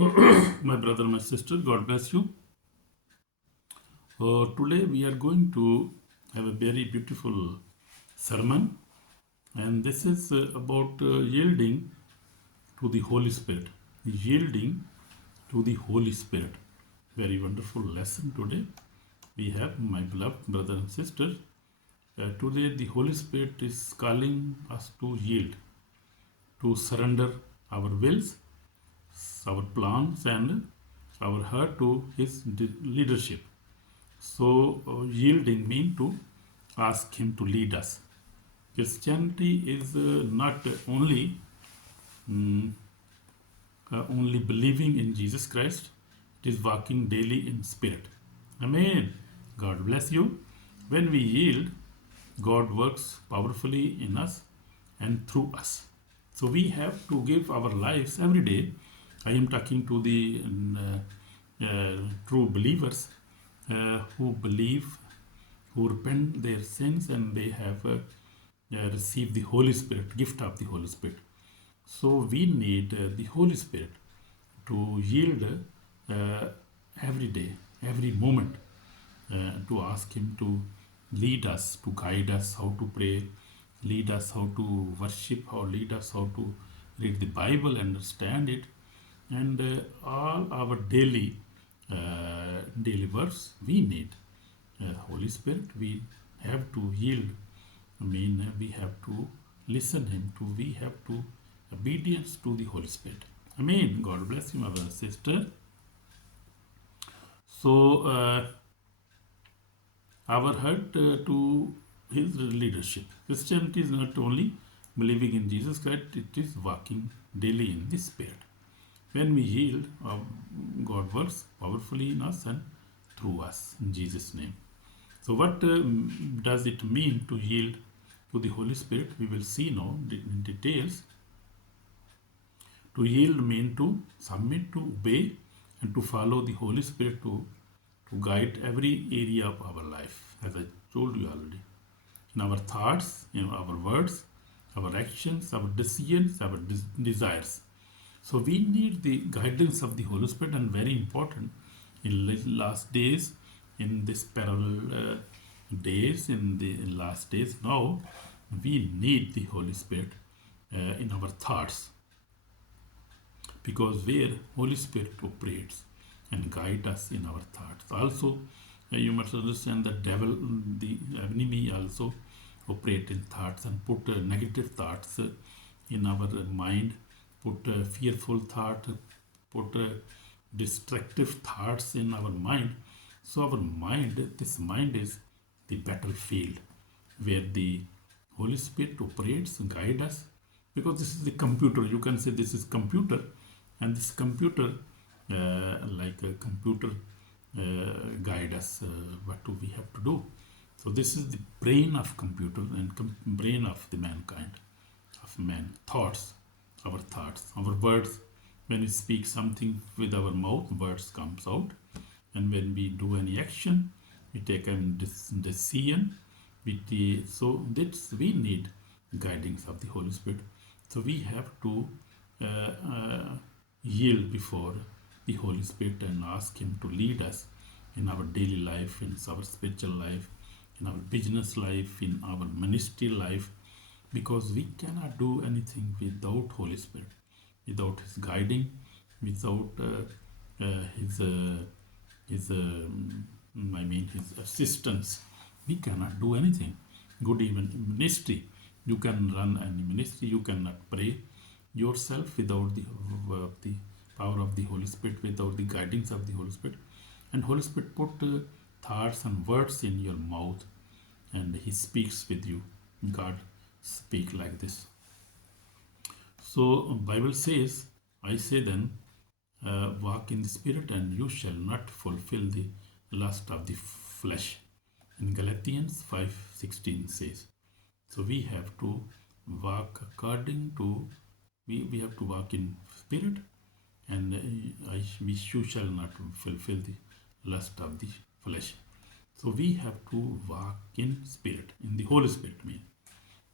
My brother, my sister, God bless you. Today we are going to have a very beautiful sermon, and this is about yielding to the Holy Spirit. Yielding to the Holy Spirit. Very wonderful lesson today. We have, my beloved brother and sister. Today the Holy Spirit is calling us to yield, to surrender our wills, our plans, and our heart to His leadership. So, yielding means to ask Him to lead us. Christianity is not mm, only believing in Jesus Christ, it is walking daily in spirit. Amen. God bless you. When we yield, God works powerfully in us and through us. So we have to give our lives every day. I am talking to the true believers who believe, who repent their sins, and they have received the Holy Spirit, gift of the Holy Spirit. So we need the Holy Spirit to yield uh, every day, every moment, to ask Him to lead us, to guide us how to pray, lead us how to worship, how lead us how to read the Bible, understand it, and all our daily works we need Holy Spirit. We have to yield. We have to listen Him. We have to obedience to the Holy Spirit. Amen. God bless you, my brother, sister. So our heart to His leadership. Christianity is not only believing in Jesus Christ; it is walking daily in the Spirit. When we yield, God works powerfully in us and through us in Jesus' name. So, what does it mean to yield to the Holy Spirit? We will see now in details. To yield means to submit, to obey, and to follow the Holy Spirit to guide every area of our life, as I told you already. In our thoughts, in our words, our actions, our decisions, our desires. So we need the guidance of the Holy Spirit, and very important in last days, in this parallel days, in the last days now, we need the Holy Spirit in our thoughts, because where Holy Spirit operates and guide us in our thoughts. Also, you must understand the devil, the enemy also operate in thoughts and put negative thoughts in our mind, put fearful thought, put destructive thoughts in our mind. So our mind, this mind is the battlefield where the Holy Spirit operates and guide us, because this is the computer. You can say this is computer, and this computer, like a computer, guide us what do we have to do. So this is the brain of computer and brain of the mankind, of man. Thoughts, our words. When we speak something with our mouth, words comes out, and when we do any action, we take a decision. So that's we need guidance of the Holy Spirit. So we have to yield before the Holy Spirit and ask Him to lead us in our daily life, in our spiritual life, in our business life, in our ministry life, because we cannot do anything without Holy Spirit, without His guiding, without His His assistance. We cannot do anything. Good, even ministry. You can run any ministry. You cannot pray yourself without the power of the Holy Spirit, without the guidance of the Holy Spirit. And Holy Spirit put thoughts and words in your mouth, and He speaks with you. God speak like this. So Bible says, I say then, walk in the Spirit, and you shall not fulfill the lust of the flesh. In Galatians 5:16 says. So we have to walk according to, we have to walk in Spirit, and you shall not fulfill the lust of the flesh. So we have to walk in Spirit, in the Holy Spirit.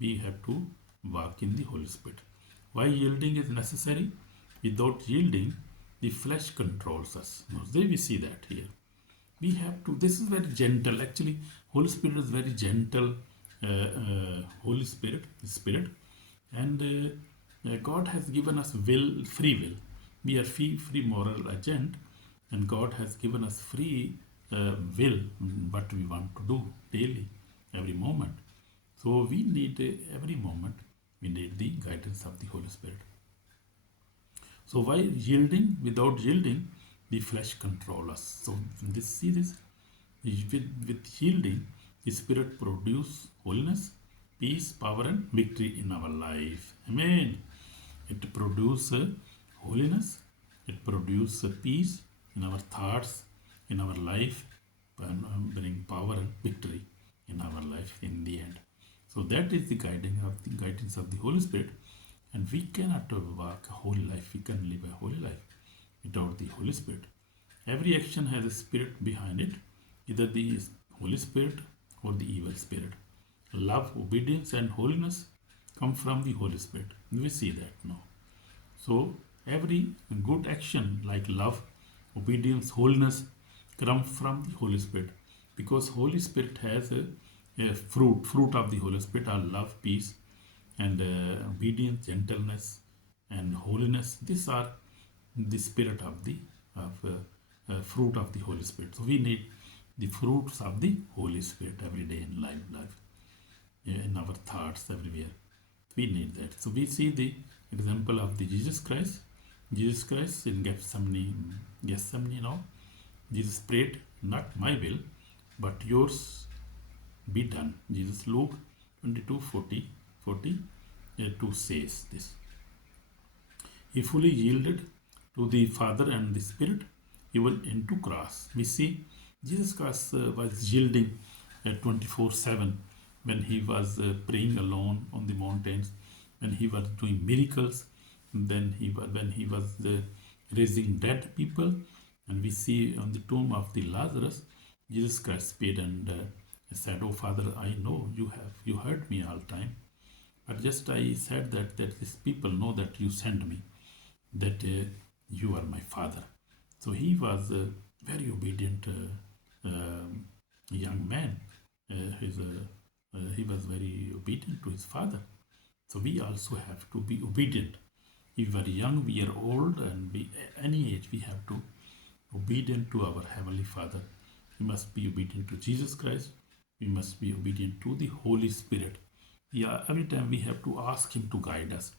We have to walk in the Holy Spirit. Why yielding is necessary? Without yielding, the flesh controls us. Now, we see that here. We have to, this is very gentle. Actually, Holy Spirit is very gentle. Holy Spirit, and God has given us free will. We are free moral agent, and God has given us free will, what we want to do daily, every moment. So we need every moment, we need the guidance of the Holy Spirit. So while yielding, without yielding, the flesh controls us. So see this, with yielding, the Spirit produce holiness, peace, power, and victory in our life. Amen. It produces holiness, it produces peace in our thoughts, in our life, and bring power and victory in our life in the end. So that is the guidance of the Holy Spirit, and we cannot walk a holy life, we can live a holy life without the Holy Spirit. Every action has a spirit behind it, either the Holy Spirit or the evil spirit. Love, obedience, and holiness come from the Holy Spirit. We see that now. So every good action like love, obedience, holiness come from the Holy Spirit, because Holy Spirit has a fruit of the Holy Spirit are love, peace, and obedience, gentleness, and holiness. These are the spirit of the fruit of the Holy Spirit. So we need the fruits of the Holy Spirit every day in life, in our thoughts, everywhere. We need that. So we see the example of the Jesus Christ. Jesus Christ in Gethsemane now. Jesus prayed, not my will, but yours be done. Jesus, Luke 22:42 says this. He fully yielded to the Father and the Spirit, even into cross. We see Jesus Christ was yielding 24/7 when he was praying alone on the mountains, when he was doing miracles, when he was raising dead people. And we see on the tomb of the Lazarus, Jesus Christ prayed and said, "Oh Father, I know you heard me all time, but just I said that these people know that you sent me, that you are my Father." So he was a very obedient young man. He was very obedient to his father. So we also have to be obedient. If we are young, we are old, and any age, we have to obedient to our Heavenly Father. We must be obedient to Jesus Christ. We must be obedient to the Holy Spirit. Every time we have to ask Him to guide us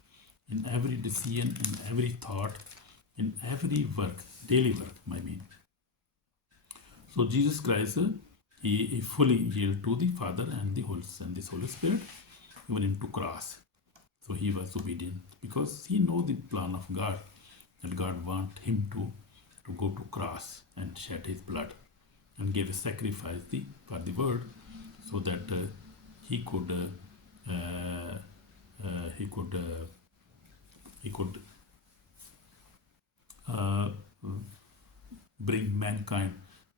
in every decision, in every thought, in every work, daily work, I mean. So Jesus Christ, he fully yielded to the Father and the Holy Spirit, even into cross. So he was obedient because he know the plan of God, that God want him to go to cross and shed his blood and give a sacrifice for the world, so that he could bring mankind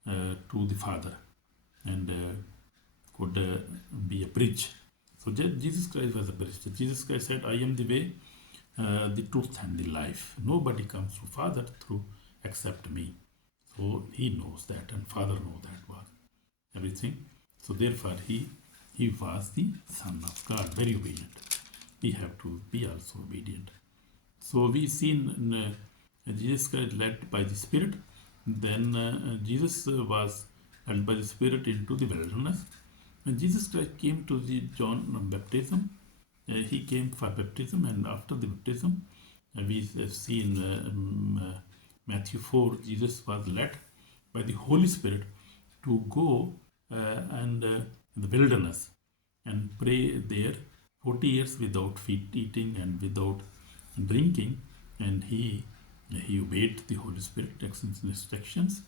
to the Father, and could be a bridge. So Jesus Christ was a bridge. Jesus Christ said, "I am the way, the truth, and the life. Nobody comes to Father through except me." So he knows that, and Father knows that was everything. So therefore he was the Son of God, very obedient. We have to be also obedient. So we see Jesus Christ led by the Spirit. Then Jesus was led by the Spirit into the wilderness. When Jesus Christ came to the John baptism, he came for baptism, and after the baptism, we see in Matthew 4, Jesus was led by the Holy Spirit to go and in the wilderness and pray there 40 years without eating and without drinking, and he obeyed the Holy Spirit instructions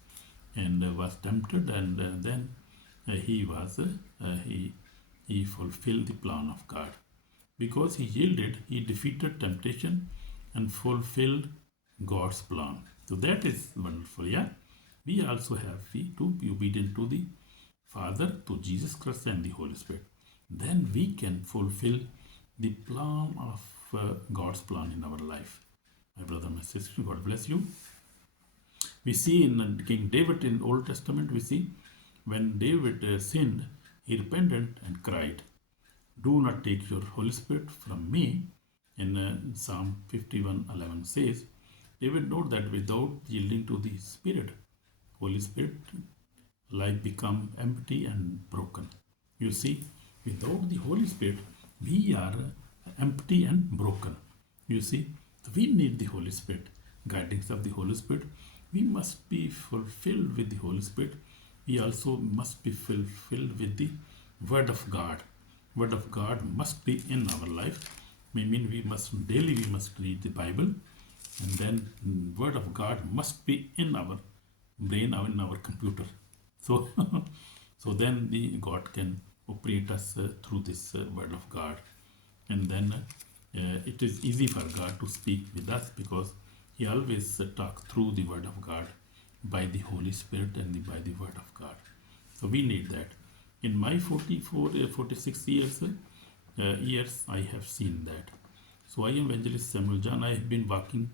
and was tempted, and then he fulfilled the plan of God. Because he yielded, he defeated temptation and fulfilled God's plan. So that is wonderful, yeah. We also have to be obedient to the Father, to Jesus Christ and the Holy Spirit. Then we can fulfill the plan of God's plan in our life. My brother, my sister, God bless you. We see in King David in Old Testament, we see when David sinned, he repented and cried, "Do not take your Holy Spirit from me." In Psalm 51:11 says, David noted that without yielding to the Spirit, Holy Spirit, life become empty and broken. You see, without the Holy Spirit, we are empty and broken. You see, we need the Holy Spirit, guidance of the Holy Spirit. We must be fulfilled with the Holy Spirit. We also must be fulfilled with the Word of God. Word of God must be in our life. I mean, we must read the Bible, and then Word of God must be in our brain or in our computer. So, so then the God can operate us through this Word of God, and then it is easy for God to speak with us because He always talks through the Word of God by the Holy Spirit and by the Word of God. So we need that. In my 46 years, I have seen that. So I am Evangelist Samuel John. I have been walking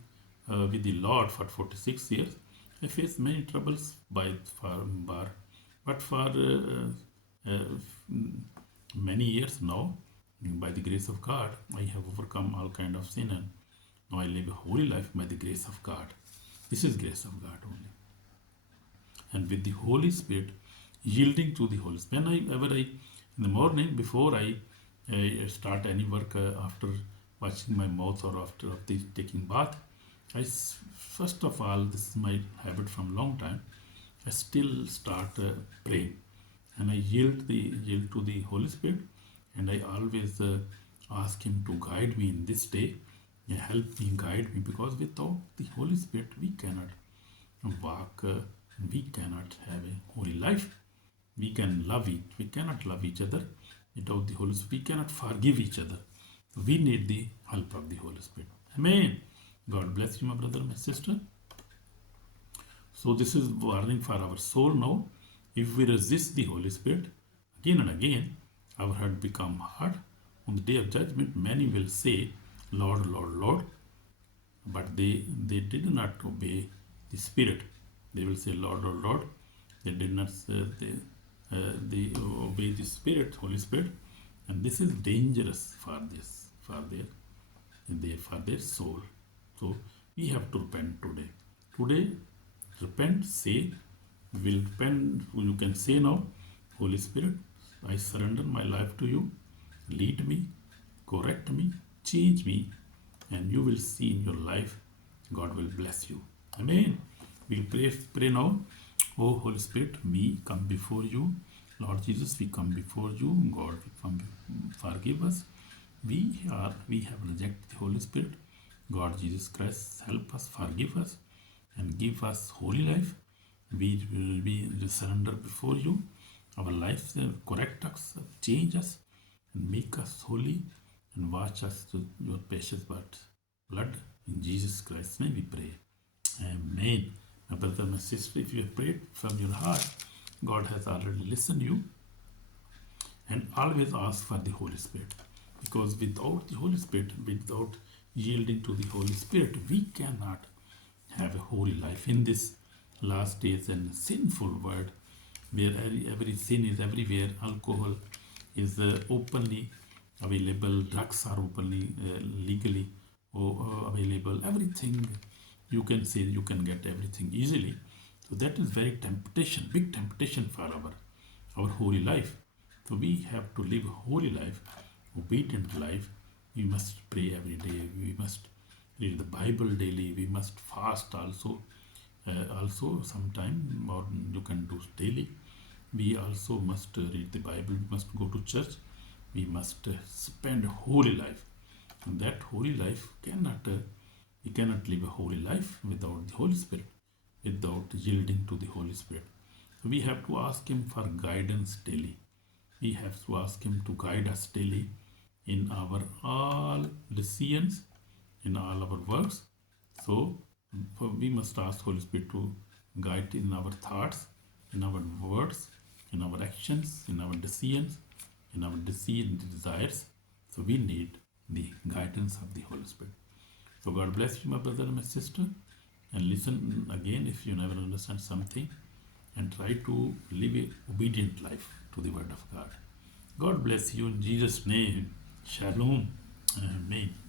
with the Lord for 46 years. I faced many troubles but for many years now, by the grace of God, I have overcome all kind of sin, and now I live a holy life by the grace of God. This is grace of God only. And with the Holy Spirit, yielding to the Holy Spirit. Whenever in the morning before I start any work, after washing my mouth or after taking bath, first of all, this is my habit from long time, I still start praying, and I yield to the Holy Spirit, and I always ask Him to guide me in this day, help me, guide me, because without the Holy Spirit we cannot walk, we cannot have a holy life. We cannot love each other without the Holy Spirit. We cannot forgive each other. We need the help of the Holy Spirit. Amen. God bless you, my brother, my sister. So this is warning for our soul now. If we resist the Holy Spirit again and again, our heart become hard. On the day of judgment, many will say, "Lord, Lord, Lord," but they did not obey the Spirit. They will say, "Lord, Lord, Lord." They did not they obey the Spirit, Holy Spirit, and this is dangerous for their soul. So we have to repent today. Today, repent, say, will repent. You can say now, "Holy Spirit, I surrender my life to you. Lead me, correct me, change me, and you will see in your life, God will bless you." Amen. We'll pray now. Oh, Holy Spirit, we come before you. Lord Jesus, we come before you. God, forgive us. We have rejected the Holy Spirit. God, Jesus Christ, help us, forgive us, and give us holy life. We surrender before you. Our lives, correct us, change us, and make us holy, and wash us to your precious blood. In Jesus Christ's name we pray. Amen. My brother, my sister, if you have prayed from your heart, God has already listened to you. And always ask for the Holy Spirit. Because without the Holy Spirit, without yielding to the Holy Spirit, we cannot have a holy life in this last days and sinful world, where every sin is everywhere. Alcohol is openly available. Drugs are openly, legally available. Everything you can say, you can get everything easily. So that is very temptation, big temptation for our holy life. So we have to live a holy life, obedient life. We must pray every day. We must read the Bible daily. We must fast also. Also sometime, or you can do daily. We also must read the Bible. We must go to church. We must spend a holy life. And that holy life we cannot live a holy life without the Holy Spirit, without yielding to the Holy Spirit. So we have to ask Him for guidance daily. We have to ask Him to guide us daily in our all decisions, in all our works. So we must ask Holy Spirit to guide in our thoughts, in our words, in our actions, in our decisions, in our desires. So we need the guidance of the Holy Spirit. So God bless you, my brother and my sister. and listen again if you never understand something, and try to live a obedient life to the Word of God. God bless you in Jesus' name. Shalom. Amen.